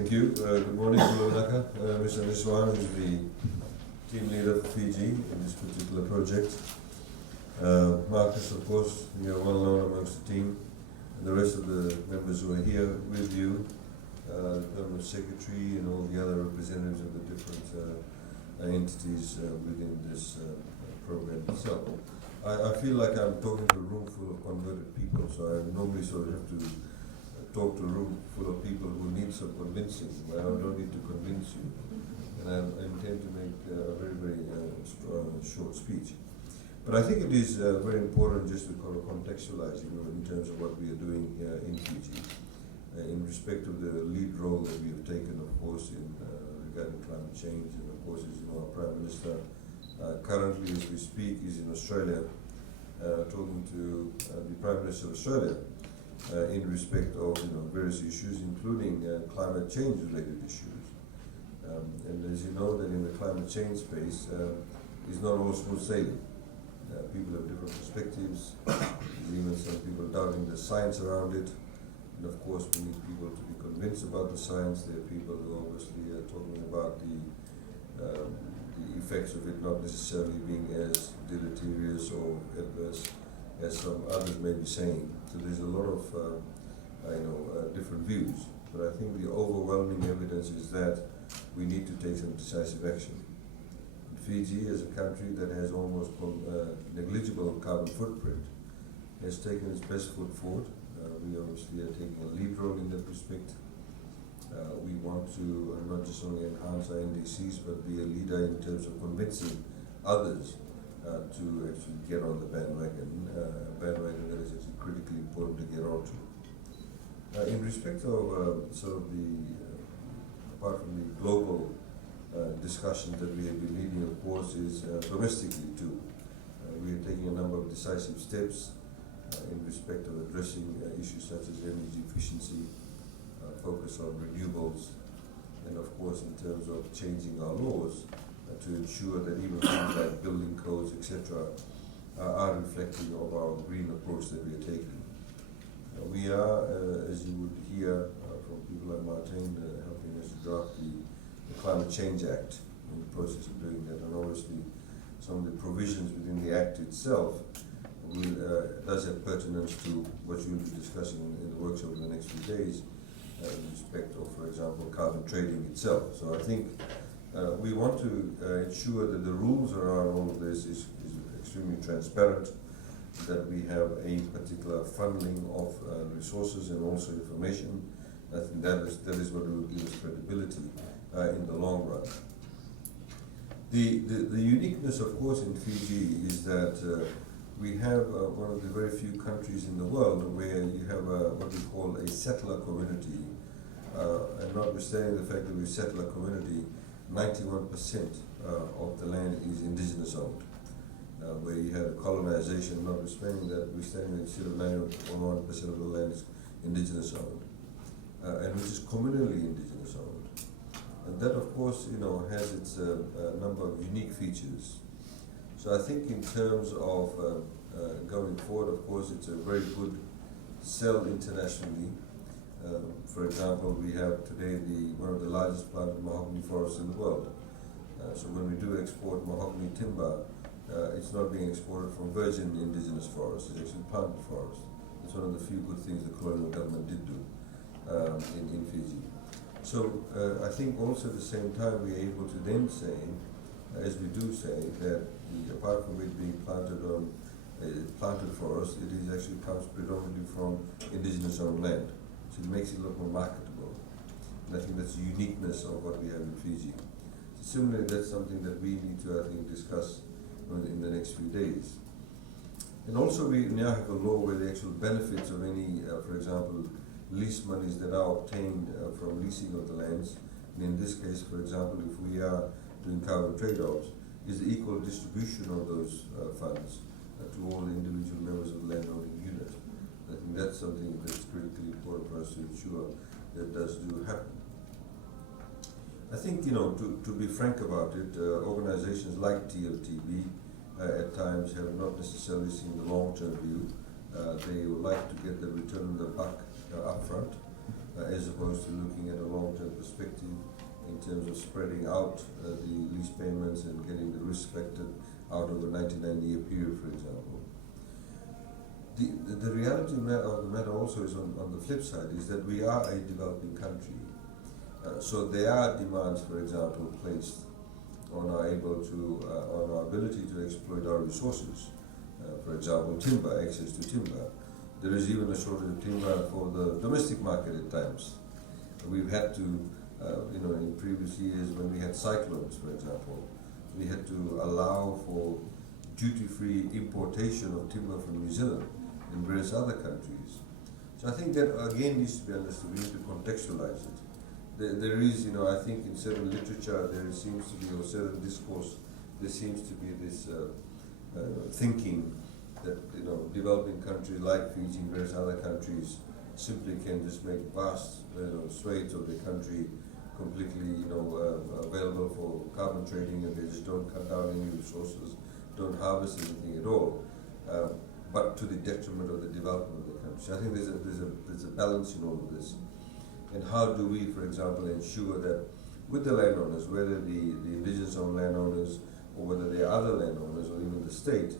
Thank you. Good morning, Kulunaka. Mr. Niswan is the team leader for Fiji in this particular project. Marcus, of course, you're well known amongst the team, and the rest of the members who are here with you, the Permanent Secretary and all the other representatives of the different entities within this program itself. I feel like I'm talking to a room full of converted people, so I normally sort of have to talk to a room full of people who need some convincing, but I don't need to convince you. And I intend to make a very short speech. But I think it is very important just to kind of contextualize, in terms of what we are doing here in Fiji, in respect of the lead role that we have taken, of course, in regarding climate change. And of course, as you know, our Prime Minister currently, as we speak, is in Australia, talking to the Prime Minister of Australia in respect of various issues, including climate change related issues. And as you know, that in the climate change space, is not all smooth sailing. People have different perspectives. There's even some people doubting the science around it. And of course, we need people to be convinced about the science. There are people who obviously are talking about the effects of it not necessarily being as deleterious or adverse as some others may be saying. So there's a lot of different views. But I think the overwhelming evidence is that we need to take some decisive action. Fiji, as a country that has almost negligible carbon footprint, has taken its best foot forward. We obviously are taking a lead role in that respect. We want to not just only enhance our NDCs, but be a leader in terms of convincing others to actually get on the bandwagon, that is actually critically important to get onto. In respect of apart from the global discussion that we have been leading, of course, is domestically too. We are taking a number of decisive steps in respect of addressing issues such as energy efficiency, focus on renewables, and of course in terms of changing our laws to ensure that even things like building codes, etc., are reflecting of our green approach that we are taking. We are, as you would hear from people like Martin, helping us to draft the Climate Change Act, in the process of doing that, and obviously some of the provisions within the Act itself does have pertinence to what you'll be discussing in the workshop in the next few days, in respect of, for example, carbon trading itself. So I think we want to ensure that the rules around all of this is extremely transparent, that we have a particular funneling of resources and also information. I think that is what will give us credibility in the long run. The uniqueness, of course, in Fiji is that we have one of the very few countries in the world where you have what we call a settler community, and notwithstanding the fact that we settle a community, 91% of the land is indigenous owned. Where you had colonization, notwithstanding that we're standing at still 91% of the land is indigenous owned, and which is communally indigenous owned. And that, of course, has its number of unique features. So I think in terms of going forward, of course, it's a very good sell internationally. For example, we have today one of the largest planted mahogany forests in the world. So when we do export mahogany timber, it's not being exported from virgin indigenous forests, it's actually planted forest. It's one of the few good things the colonial government did do in Fiji. So I think also at the same time we're able to then say, as we do say, that apart from it being planted on planted forest, it is actually comes predominantly from indigenous owned land. So it makes it look more marketable. And I think that's the uniqueness of what we have in Fiji. So similarly, that's something that we need to, I think, discuss in the next few days. And also we now have a law where the actual benefits of any, for example, lease monies that are obtained from leasing of the lands, and in this case, for example, if we are doing carbon trade-offs, is the equal distribution of those funds to all the individual members of the landowning unit. I think that's something that's critically important for us to ensure that does happen. I think, to be frank about it, organizations like TLTB at times have not necessarily seen the long-term view. They would like to get the return on the buck up front. as opposed to looking at a long-term perspective in terms of spreading out the lease payments and getting the risk factor out of a 99-year period, for example. The reality of the matter also is on the flip side is that we are a developing country. So there are demands, for example, placed on our on our ability to exploit our resources. For example, timber, access to timber. There is even a shortage of timber for the domestic market at times. We've had to, in previous years when we had cyclones, for example, we had to allow for duty-free importation of timber from New Zealand and various other countries. So I think that again needs to be understood. We need to contextualize it. There is, I think in certain literature there seems to be, or certain discourse, there seems to be this thinking that developing countries like Fiji and various other countries simply can just make vast swathes of the country completely available for carbon trading, and they just don't cut down any resources, don't harvest anything at all, but to the detriment of the development of the country. So I think there's a balance in all of this. And how do we, for example, ensure that with the landowners, whether the indigenous owned landowners or whether they are other landowners or even the state,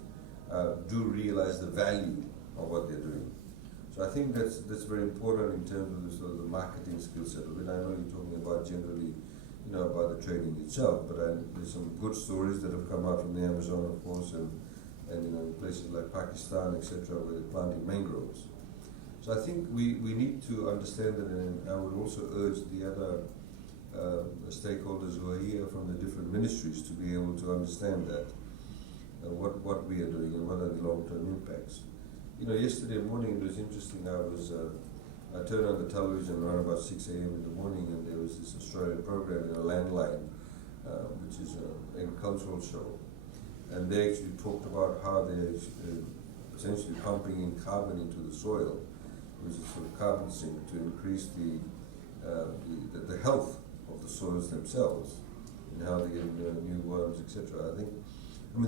do realize the value of what they're doing. So I think that's very important in terms of the marketing skill set of it. I know you're talking about generally, about the trading itself, but there's some good stories that have come out from the Amazon, of course, and in places like Pakistan, etc., where they're planting mangroves. So I think we need to understand that, and I would also urge the other stakeholders who are here from the different ministries to be able to understand that, what we are doing and what are the long-term impacts. Yesterday morning it was interesting. I turned on the television around about 6 a.m. in the morning, and there was this Australian program in a landline, which is an agricultural show, and they actually talked about how they're essentially pumping in carbon into the soil, which is sort of carbon sink, to increase the health of the soils themselves, and how they get new worms, etc.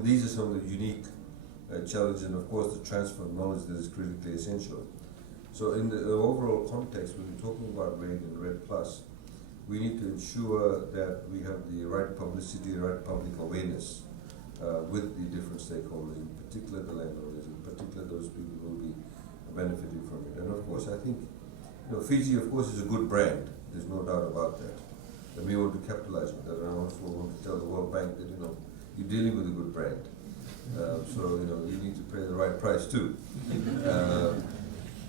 These are some of the unique challenges, and of course the transfer of knowledge that is critically essential. So in the overall context, when we're talking about REDD and REDD+, we need to ensure that we have the right publicity, the right public awareness with the different stakeholders, in particular the landowners, in particular those people who will be benefiting from it. And of course, I think Fiji, of course, is a good brand. There's no doubt about that. And we want to capitalize on that. And I also want to tell the World Bank that you're dealing with a good brand. So you need to pay the right price too.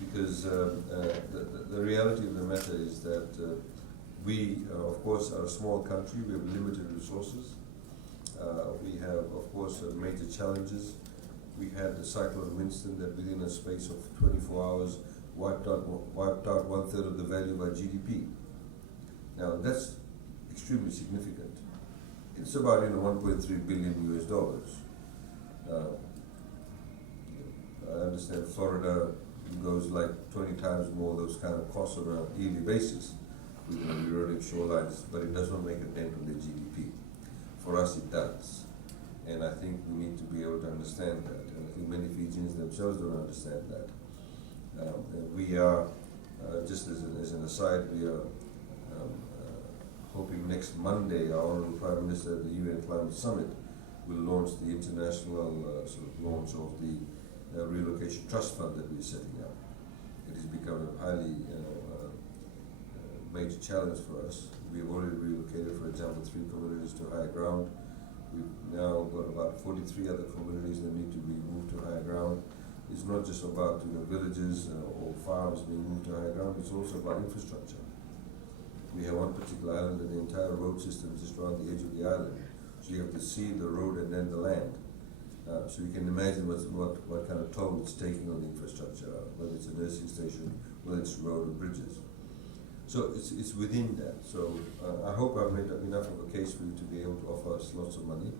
Because the reality of the matter is that we, of course, are a small country. We have limited resources. We have, of course, major challenges. We had the cyclone Winston that within a space of 24 hours wiped out 1/3 of the value of our GDP. Now that's extremely significant. It's about $1.3 billion US. I understand Florida goes like 20 times more those kind of costs on a yearly basis with eroding shorelines, but it does not make a dent on the GDP. For us, it does. And I think we need to be able to understand that. And I think many Fijians themselves don't understand that. And we are, just as an aside, we are hoping next Monday our Honourable Prime Minister at the UN Climate Summit will launch the international launch of the relocation trust fund that we're setting up. It has become a highly major challenge for us. We've already relocated, for example, 3 communities to higher ground. We've now got about 43 other communities that need to be moved to higher ground. It's not just about villages or farms being moved to higher ground, it's also about infrastructure. We have one particular island and the entire road system is just around the edge of the island. So you have the sea, the road, and then the land. So you can imagine what kind of toll it's taking on the infrastructure, whether it's a nursing station, whether it's road or bridges. So it's within that. So I hope I've made enough of a case for you to be able to offer us lots of money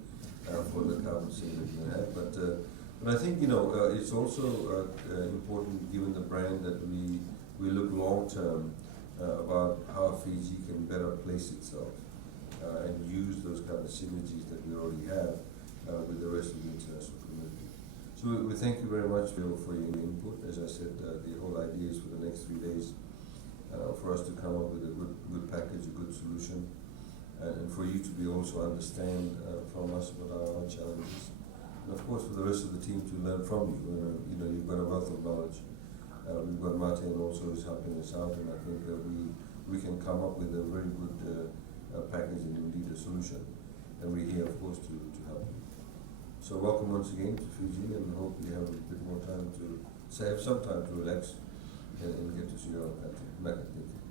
for the carbon sink that you have. But I think it's also important, given the brand, that we look long term about how Fiji can better place itself and use those kind of synergies that we already have with the rest of the international community. So we thank you very much for your input. As I said, the whole idea is for the next 3 days for us to come up with a good package, a good solution, and for you to be also understand from us what are our challenges, and of course for the rest of the team to learn from you. You know, you've got a wealth of knowledge. We've got Martin also is helping us out, and I think we can come up with a very good package and indeed a solution. And we're here, of course, to help you. So welcome once again to Fiji, and hope you have a bit more time to have some time to relax and get to see your country. Thank you.